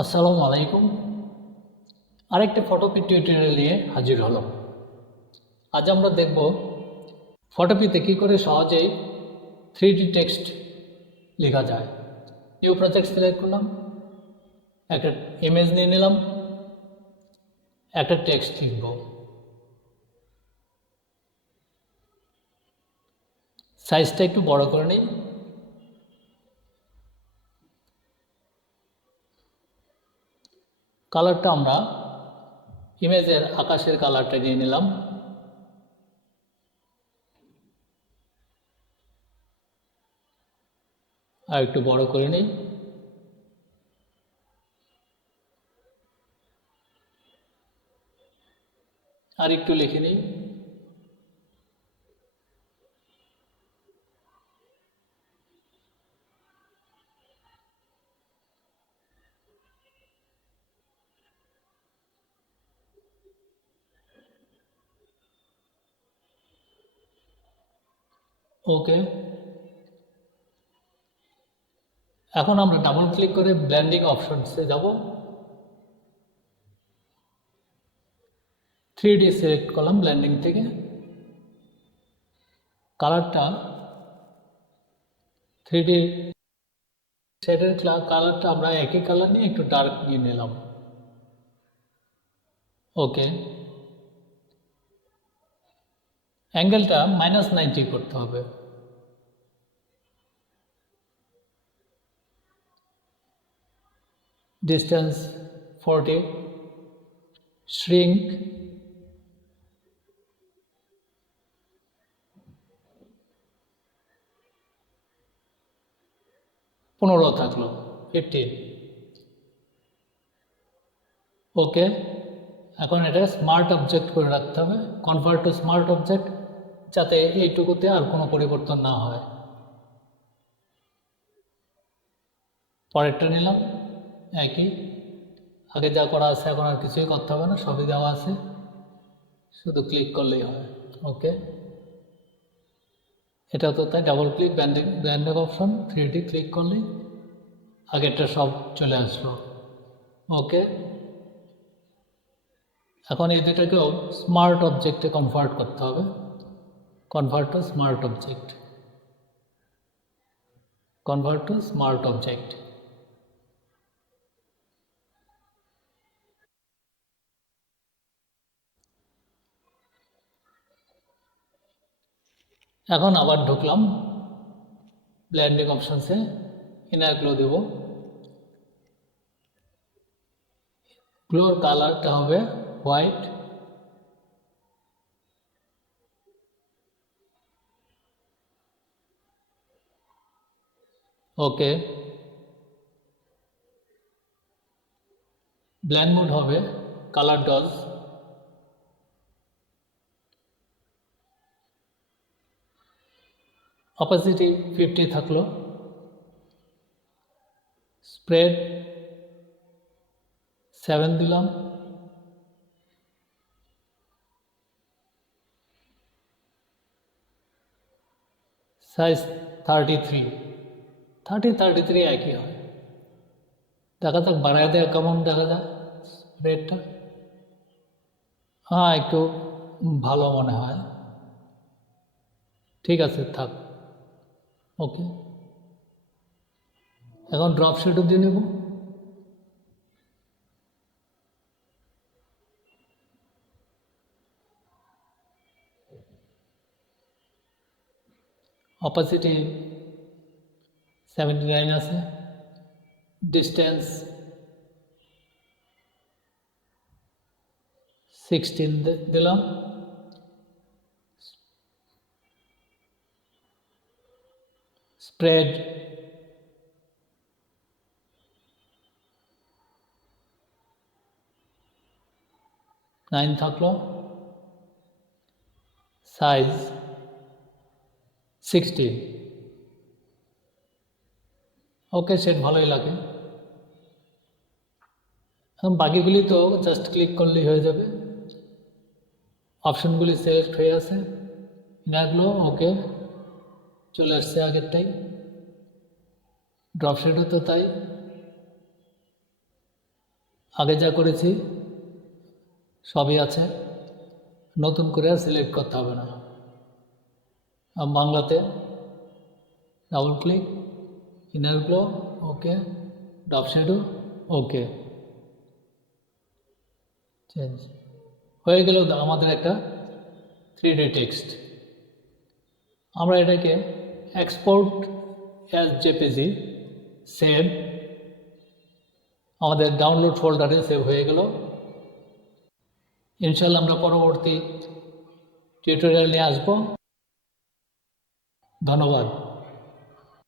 আসসালামু আলাইকুম। আরেকটি ফটোপি টিউটোরিয়াল নিয়ে হাজির হলাম। আজ আমরা দেখব ফটোপিতে কী করে সহজেই 3D টেক্সট লেখা যায়। নিউ প্রজেক্ট সিলেক্ট করলাম, একটা ইমেজ নিয়ে নিলাম, একটা টেক্সট লিখব। সাইজটা একটু বড় করে নিই। কালারটা আমরা ইমেজের আকাশের কালারটা নিয়ে নিলাম। আর একটু বড় করে নিই। আর একটু লিখে নিই। ওকে, এখন আমরা ডাবল ক্লিক করে ব্লেন্ডিং অপশনসে যাব। 3D সিলেক্ট করলাম ব্লেন্ডিং থেকে। কালারটা 3D শেডের কালারটা আমরা একই কালার নিয়ে একটু ডার্ক নিয়ে নিলাম। ওকে, অ্যাঙ্গেলটা -90 করতে হবে। ডিস্টেন্স 40, শ্রিঙ্ক 15 থাকলো, 15। ওকে, এখন এটা স্মার্ট অবজেক্ট করে রাখতে হবে, কনভার্ট টু স্মার্ট অবজেক্ট, যাতে এইটুকুতে আর কোনো পরিবর্তন না হয়। পরেরটা নিলাম একই, আগে যা করা আছে এখন আর কিছুই করতে হবে না, সবই দেওয়া আছে, শুধু ক্লিক করলেই হয়। ওকে, এটা তো তাই, double click banding option 3D click করলেই আগেরটা সব চলে আসলো। ওকে, এখন এই দুটাকেও স্মার্ট অবজেক্টে কনভার্ট করতে হবে। Convert to smart object, convert to smart object. এখন আবার ঢুকলাম ব্লেন্ডিং অপশনসে, ইনার গ্লো দেব। গ্লোর কালারটা হবে হোয়াইট। ওকে, ব্ল্যান্ড মোড হবে কালার ডজ। অপাসিটি 50 থাকলো। স্প্রেড 7 দিলাম। সাইজ 33, 33 একই হয়। দেখা যাক বাড়ায় দেয় কেমন দেখা যায় স্প্রেডটা। হ্যাঁ, একটু ভালো মনে হয়। ঠিক আছে, থাক। ওকে, এখন ড্রপ শেডও দিয়ে নেব। অপাসিটি 79 আছে। ডিস্টেন্স 16 দিলাম। স্প্রেড 9 থাকলো। সাইজ 16। ওকে, সেট ভালোই লাগে। এখন বাকিগুলি তো জাস্ট ক্লিক করলেই হয়ে যাবে। অপশনগুলি সিলেক্ট হয়ে আছে, ইনারগুলো ওকে চলে আসছে আগেরটাই। ড্রপ শেডও তো তাই। আগে যা করেছি সবই আছে, নতুন করে আর সিলেক্ট করতে হবে না। বাংলাতে ডাবল ক্লিক, ইনার গ্লো ওকে, ড্রপ শ্যাডো ওকে, চেঞ্জ হয়ে গেল আমাদের একটা 3D টেক্সট। আমরা এটাকে এক্সপোর্ট অ্যাজ জেপিজি, সেভ, আমাদের ডাউনলোড ফোল্ডারে সেভ হয়ে গেল। ইনশাআল্লাহ আমরা পরবর্তী টিউটোরিয়াল নিয়ে আসবো। ধন্যবাদ।